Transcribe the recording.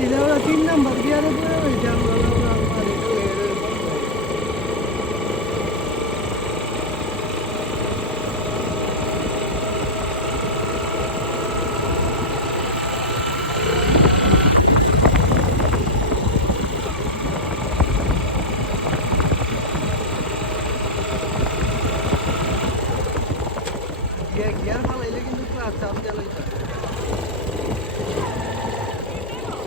গাড়ি যাওয়া 3 নাম্বার গিয়ারে পড়ে ওই জানলা